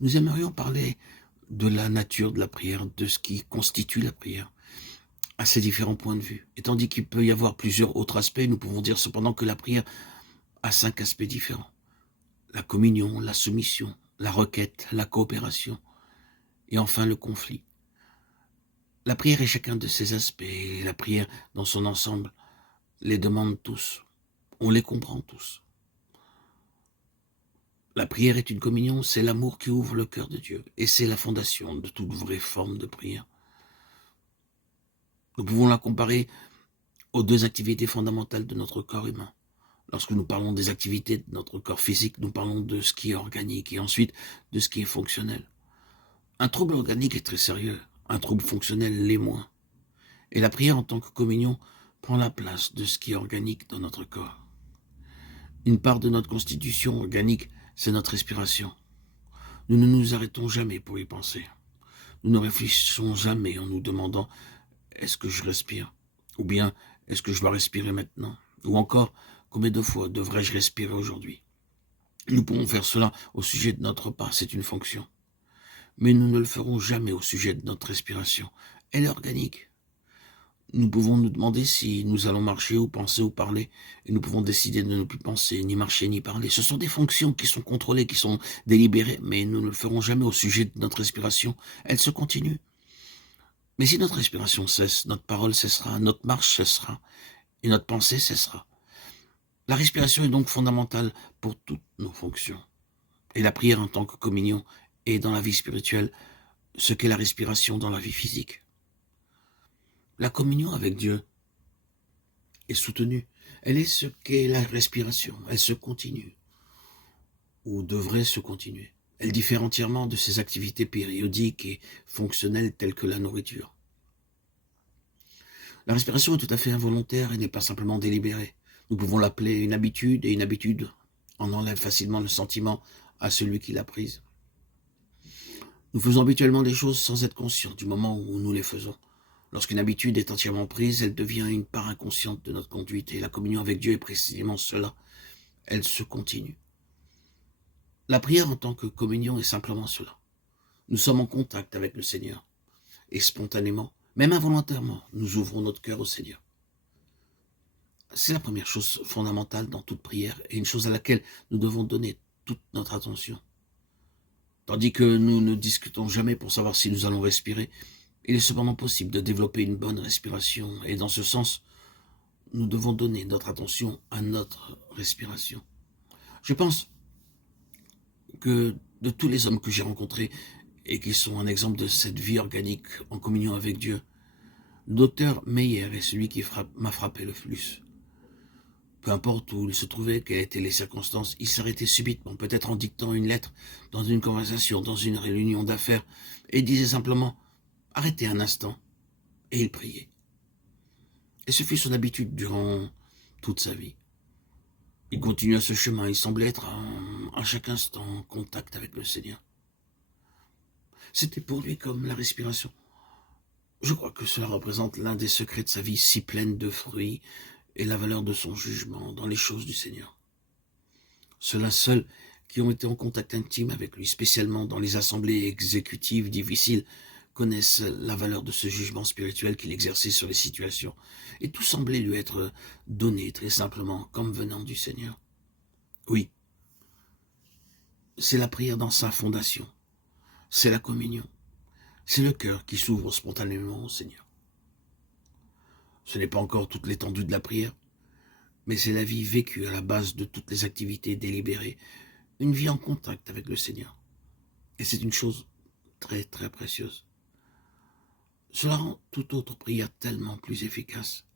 Nous aimerions parler de la nature de la prière, de ce qui constitue la prière, à ces différents points de vue. Et tandis qu'il peut y avoir plusieurs autres aspects, nous pouvons dire cependant que la prière a 5 aspects différents. La communion, la soumission, la requête, la coopération, et enfin le conflit. La prière est chacun de ces aspects, et la prière dans son ensemble les demande tous. On les comprend tous. La prière est une communion, c'est l'amour qui ouvre le cœur de Dieu, et c'est la fondation de toute vraie forme de prière. Nous pouvons la comparer aux 2 activités fondamentales de notre corps humain. Lorsque nous parlons des activités de notre corps physique, nous parlons de ce qui est organique et ensuite de ce qui est fonctionnel. Un trouble organique est très sérieux, un trouble fonctionnel l'est moins. Et la prière en tant que communion prend la place de ce qui est organique dans notre corps. Une part de notre constitution organique, c'est notre respiration. Nous ne nous arrêtons jamais pour y penser. Nous ne réfléchissons jamais en nous demandant « est-ce que je respire ?» ou bien « est-ce que je dois respirer maintenant ?» ou encore « combien de fois devrais-je respirer aujourd'hui ?» Nous pouvons faire cela au sujet de notre pas, c'est une fonction. Mais nous ne le ferons jamais au sujet de notre respiration. Elle est organique. Nous pouvons nous demander si nous allons marcher ou penser ou parler, et nous pouvons décider de ne plus penser, ni marcher, ni parler. Ce sont des fonctions qui sont contrôlées, qui sont délibérées, mais nous ne le ferons jamais au sujet de notre respiration. Elle se continue. Mais si notre respiration cesse, notre parole cessera, notre marche cessera, et notre pensée cessera. La respiration est donc fondamentale pour toutes nos fonctions. Et la prière en tant que communion est dans la vie spirituelle ce qu'est la respiration dans la vie physique. La communion avec Dieu est soutenue. Elle est ce qu'est la respiration. Elle se continue, ou devrait se continuer. Elle diffère entièrement de ses activités périodiques et fonctionnelles telles que la nourriture. La respiration est tout à fait involontaire et n'est pas simplement délibérée. Nous pouvons l'appeler une habitude, et une habitude en enlève facilement le sentiment à celui qui l'a prise. Nous faisons habituellement des choses sans être conscients du moment où nous les faisons. Lorsqu'une habitude est entièrement prise, elle devient une part inconsciente de notre conduite, et la communion avec Dieu est précisément cela. Elle se continue. La prière en tant que communion est simplement cela. Nous sommes en contact avec le Seigneur, et spontanément, même involontairement, nous ouvrons notre cœur au Seigneur. C'est la première chose fondamentale dans toute prière, et une chose à laquelle nous devons donner toute notre attention. Tandis que nous ne discutons jamais pour savoir si nous allons respirer, il est cependant possible de développer une bonne respiration, et dans ce sens, nous devons donner notre attention à notre respiration. Je pense que de tous les hommes que j'ai rencontrés, et qui sont un exemple de cette vie organique en communion avec Dieu, le docteur Meyer est celui qui m'a frappé le plus. Peu importe où il se trouvait, quelles étaient les circonstances, il s'arrêtait subitement, peut-être en dictant une lettre, dans une conversation, dans une réunion d'affaires, et disait simplement « arrêtez un instant », et il priait. Et ce fut son habitude durant toute sa vie. Il continua ce chemin, il semblait être à chaque instant en contact avec le Seigneur. C'était pour lui comme la respiration. Je crois que cela représente l'un des secrets de sa vie si pleine de fruits et la valeur de son jugement dans les choses du Seigneur. Ceux-là seuls qui ont été en contact intime avec lui, spécialement dans les assemblées exécutives difficiles, connaissent la valeur de ce jugement spirituel qu'il exerçait sur les situations, et tout semblait lui être donné très simplement, comme venant du Seigneur. Oui, c'est la prière dans sa fondation, c'est la communion, c'est le cœur qui s'ouvre spontanément au Seigneur. Ce n'est pas encore toute l'étendue de la prière, mais c'est la vie vécue à la base de toutes les activités délibérées, une vie en contact avec le Seigneur. Et c'est une chose très très précieuse. Cela rend toute autre prière tellement plus efficace.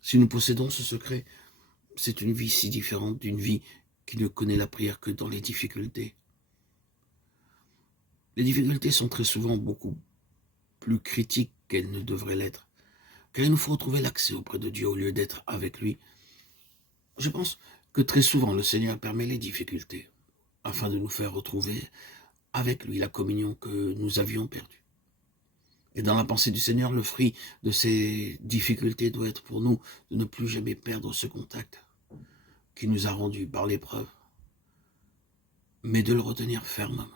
Si nous possédons ce secret, c'est une vie si différente d'une vie qui ne connaît la prière que dans les difficultés. Les difficultés sont très souvent beaucoup plus critiques qu'elles ne devraient l'être, car il nous faut trouver l'accès auprès de Dieu au lieu d'être avec lui. Je pense que très souvent le Seigneur permet les difficultés, afin de nous faire retrouver avec lui la communion que nous avions perdue. Et dans la pensée du Seigneur, le fruit de ces difficultés doit être pour nous de ne plus jamais perdre ce contact qui nous a rendus par l'épreuve, mais de le retenir fermement.